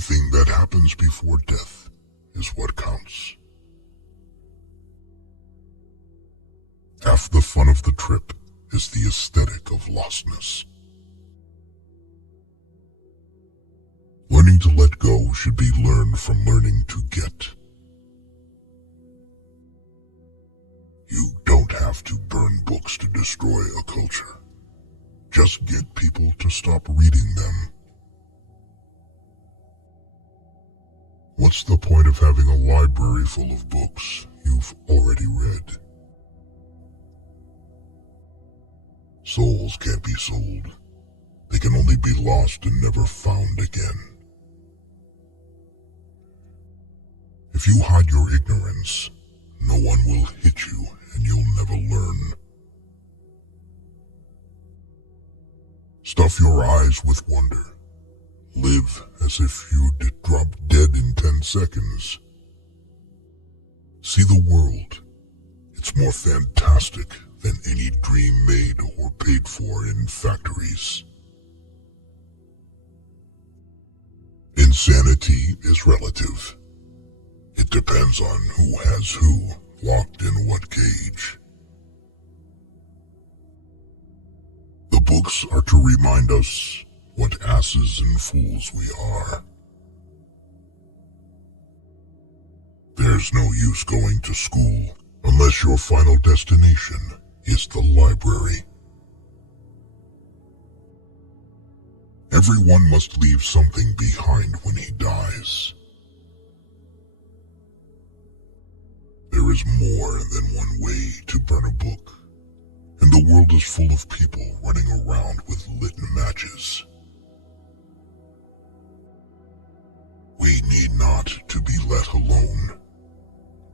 Everything that happens before death is what counts. Half the fun of the trip is the aesthetic of lostness. Learning to let go should be learned from learning to get. You don't have to burn books to destroy a culture. Just get people to stop reading them. What's the point of having a library full of books you've already read? Souls can't be sold. They can only be lost and never found again. If you hide your ignorance, no one will hit you and you'll never learn. Stuff your eyes with wonder. Live as if you'd drop dead in 10 seconds. See the world. It's more fantastic than any dream made or paid for in factories. Insanity is relative. It depends on who has who locked in what cage. The books are to remind us what asses and fools we are. There's no use going to school unless your final destination is the library. Everyone must leave something behind when he dies. There is more than one way to burn a book, and the world is full of people running around with lit matches. We need not to be let alone.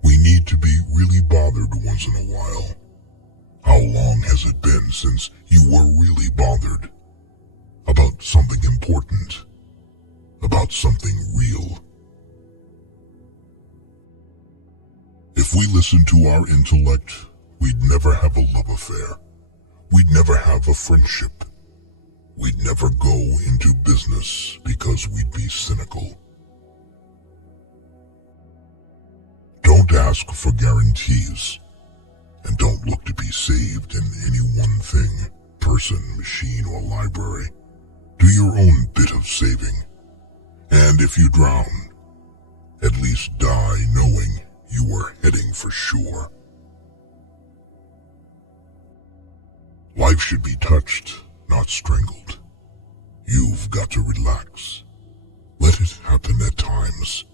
We need to be really bothered once in a while. How long has it been since you were really bothered? About something important. About something real. If we listened to our intellect, we'd never have a love affair. We'd never have a friendship. We'd never go into business because we'd be cynical. Don't ask for guarantees, and don't look to be saved in any one thing, person, machine, or library. Do your own bit of saving, and if you drown, at least die knowing you were heading for shore. Life should be touched, not strangled. You've got to relax. Let it happen at times,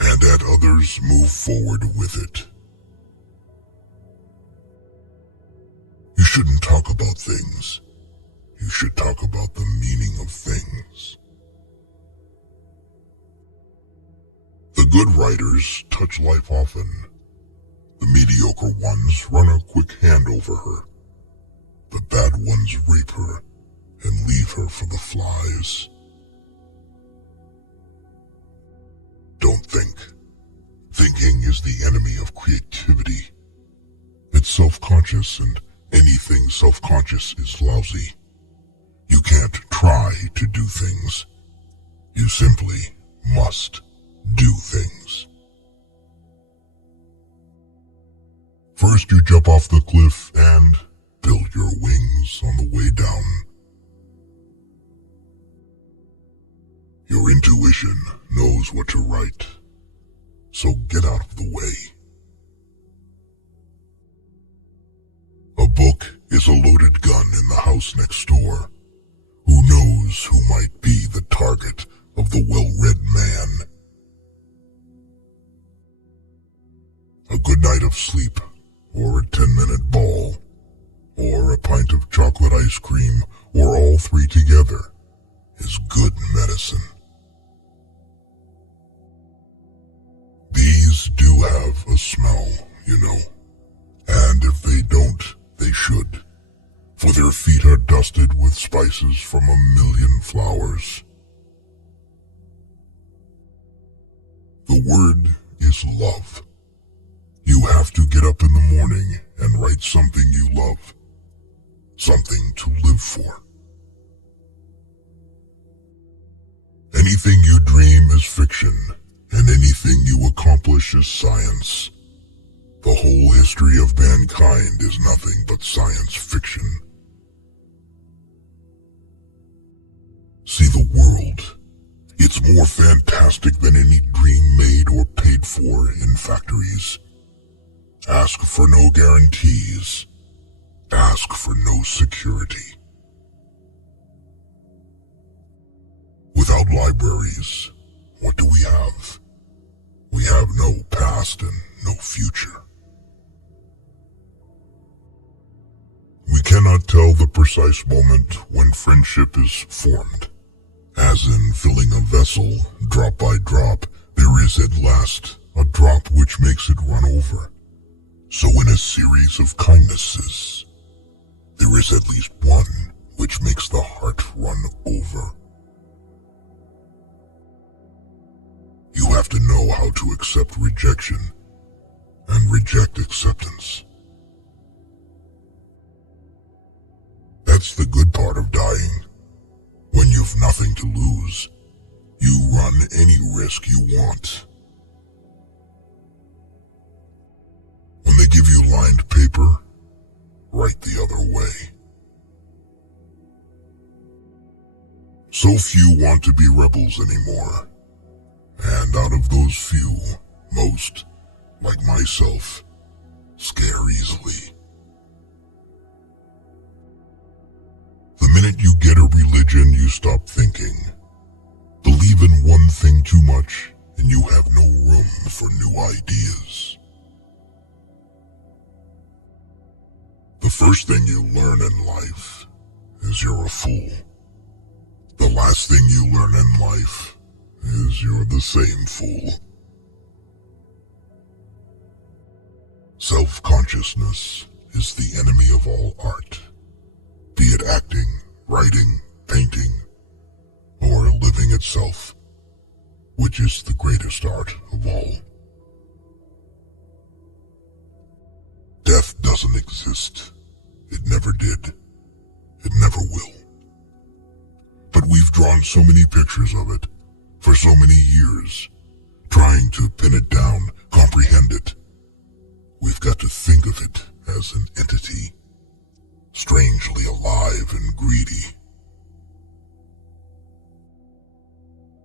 and at others move forward with it. You shouldn't talk about things. You should talk about the meaning of things. The good writers touch life often. The mediocre ones run a quick hand over her. The bad ones rape her and leave her for the flies. Don't think. Thinking is the enemy of creativity. It's self-conscious, and anything self-conscious is lousy. You can't try to do things. You simply must do things. First you jump off the cliff and build your wings on the way down. Your intuition knows what to write, so get out of the way. A book is a loaded gun in the house next door. Who knows who might be the target of the well-read man? A good night of sleep, or a 10-minute ball, or a pint of chocolate ice cream, or all three together, is good medicine. Bees do have a smell, you know, and if they don't, they should, for their feet are dusted with spices from 1,000,000 flowers. The word is love. You have to get up in the morning and write something you love, something to live for. Any Anything you dream is fiction, and anything you accomplish is science. The whole history of mankind is nothing but science fiction. See the world. It's more fantastic than any dream made or paid for in factories. Ask for no guarantees. Ask for no security. Without libraries, what do we have? We have no past and no future. We cannot tell the precise moment when friendship is formed. As in filling a vessel, drop by drop, there is at last a drop which makes it run over. So in a series of kindnesses, there is at least one which makes the heart run over. You have to know how to accept rejection and reject acceptance. That's the good part of dying. When you've nothing to lose, you run any risk you want. When they give you lined paper, write the other way. So few want to be rebels anymore. And out of those few, most, like myself, scare easily. The minute you get a religion, you stop thinking. Believe in one thing too much, and you have no room for new ideas. The first thing you learn in life is you're a fool. The last thing you learn in life is you're the same fool. Self-consciousness is the enemy of all art, be it acting, writing, painting, or living itself, which is the greatest art of all. Death doesn't exist. It never did. It never will. But we've drawn so many pictures of it for so many years, trying to pin it down, comprehend it. We've got to think of it as an entity, strangely alive and greedy.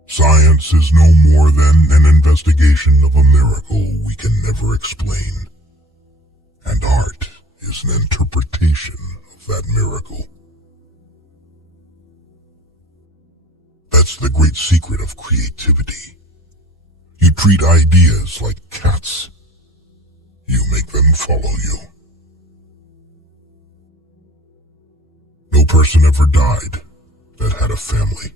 Science is no more than an investigation of a miracle we can never explain. And art is an interpretation of that miracle. That's the great secret of creativity. You treat ideas like cats. You make them follow you. No person ever died that had a family.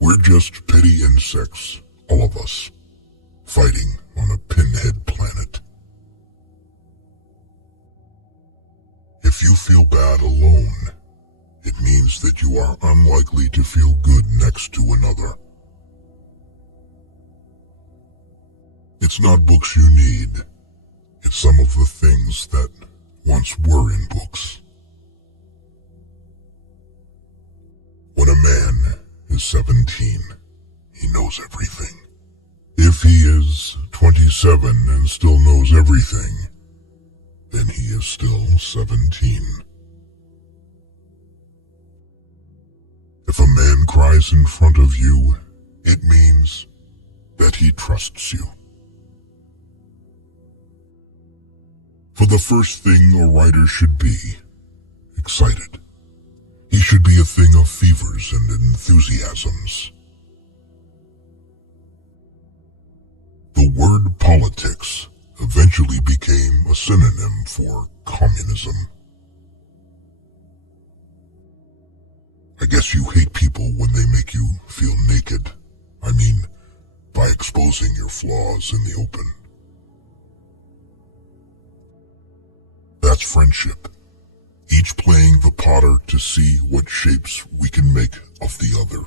We're just petty insects, all of us, fighting on a pinhead planet. If you feel bad alone, it means that you are unlikely to feel good next to another. It's not books you need. It's some of the things that once were in books. When a man is 17, he knows everything. If he is 27 and still knows everything, then he is still 17. If a man cries in front of you, it means that he trusts you. For the first thing a writer should be, excited. He should be a thing of fevers and enthusiasms. The word politics eventually became a synonym for communism. I guess you hate people when they make you feel naked. I mean, by exposing your flaws in the open. That's friendship. Each playing the potter to see what shapes we can make of the other.